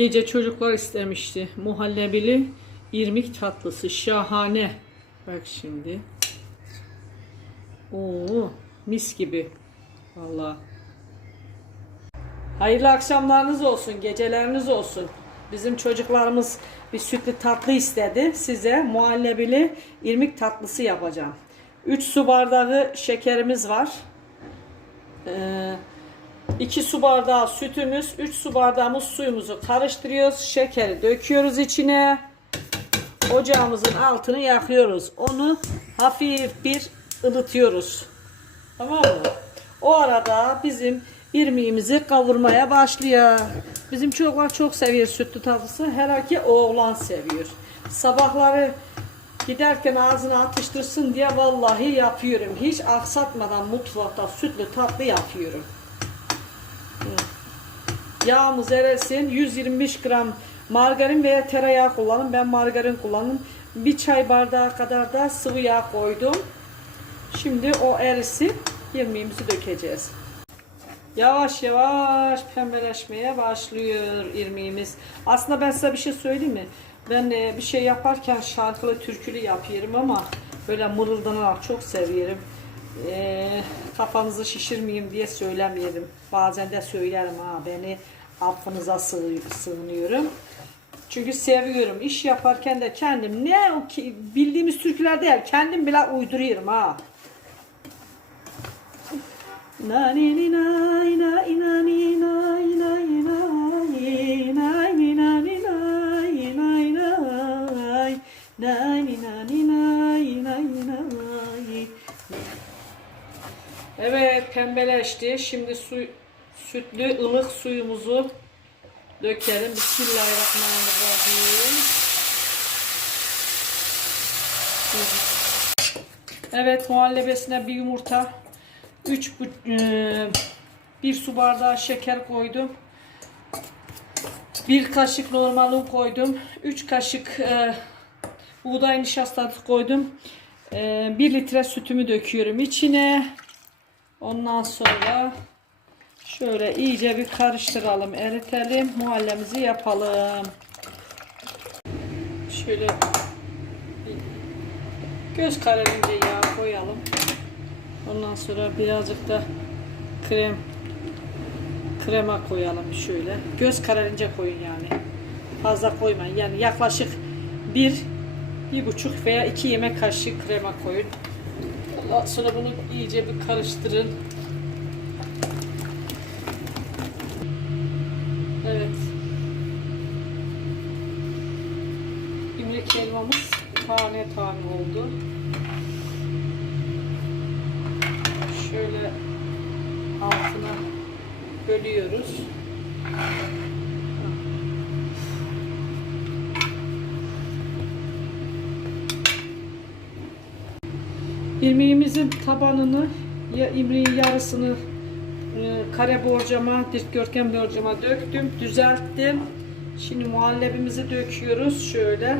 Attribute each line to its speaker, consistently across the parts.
Speaker 1: Gece çocuklar istemişti. Muhallebili irmik tatlısı. Şahane. Bak şimdi. Oo, mis gibi. Vallahi. Hayırlı akşamlarınız olsun, geceleriniz olsun. Bizim çocuklarımız bir sütlü tatlı istedi. Size muhallebili irmik tatlısı yapacağım. 3 su bardağı şekerimiz var. Ee, 2 su bardağı sütümüz, 3 su bardağımız suyumuzu karıştırıyoruz. Şekeri döküyoruz içine. Ocağımızın altını yakıyoruz. Onu hafif bir ılıtıyoruz. Tamam mı? O arada bizim irmiğimizi kavurmaya başlıyor. Bizim çocuklar çok seviyor sütlü tatlısı. Herhalde oğlan seviyor. Sabahları giderken ağzına atıştırsın diye vallahi yapıyorum. Hiç aksatmadan mutfakta sütlü tatlı yapıyorum. Yağımız erisin. 125 gram margarin veya tereyağı kullanın. Ben margarin kullandım. Bir çay bardağı kadar da sıvı yağ koydum. Şimdi o erisi irmiğimizi dökeceğiz. Yavaş yavaş pembeleşmeye başlıyor irmiğimiz. Aslında ben size bir şey söyleyeyim mi? Ben e, bir şey yaparken şarkılı türkülü yapıyorum ama böyle mırıldanarak çok seviyorum. E, kafanızı şişirmeyeyim diye söylemeyelim. Bazen de söylerim ha beni affınıza sığ- sığınıyorum. Çünkü seviyorum. İş yaparken de kendim ne bildiğimiz türküler değil kendim bile uyduruyorum ha. Na ni ni nay nay na ni nay nay nay nay ni na ni nay nay nay nay ni na ni nay nay nay Evet pembeleşti. Şimdi su sütlü ılık suyumuzu dökelim. Bismillahirrahmanirrahim. Evet muhallebesine bir yumurta, 3 bir su bardağı şeker koydum. Bir kaşık normal un koydum. 3 kaşık e, buğday nişastası koydum. E, 1 litre sütümü döküyorum içine. Ondan sonra şöyle iyice bir karıştıralım, eritelim. Muhallemizi yapalım. Şöyle göz kararınca yağ koyalım. Ondan sonra birazcık da krem krema koyalım şöyle. Göz kararınca koyun yani. Fazla koymayın. Yani yaklaşık bir, bir buçuk veya iki yemek kaşığı krema koyun. Sonra bunu iyice bir karıştırın. Evet. İmlik helvamız tane tane oldu. Şöyle altına bölüyoruz. İrmiğimizin tabanını ya imriğin yarısını e, kare borcama, dikdörtgen borcama döktüm, düzelttim. Şimdi muhallebimizi döküyoruz şöyle.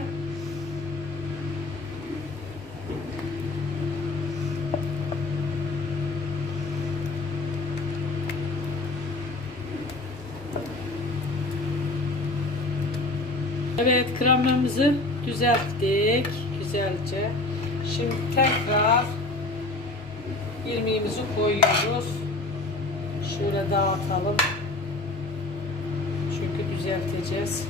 Speaker 1: Evet kremamızı düzelttik güzelce. Şimdi tekrar irmiğimizi koyuyoruz. Şöyle dağıtalım. Çünkü düzelteceğiz.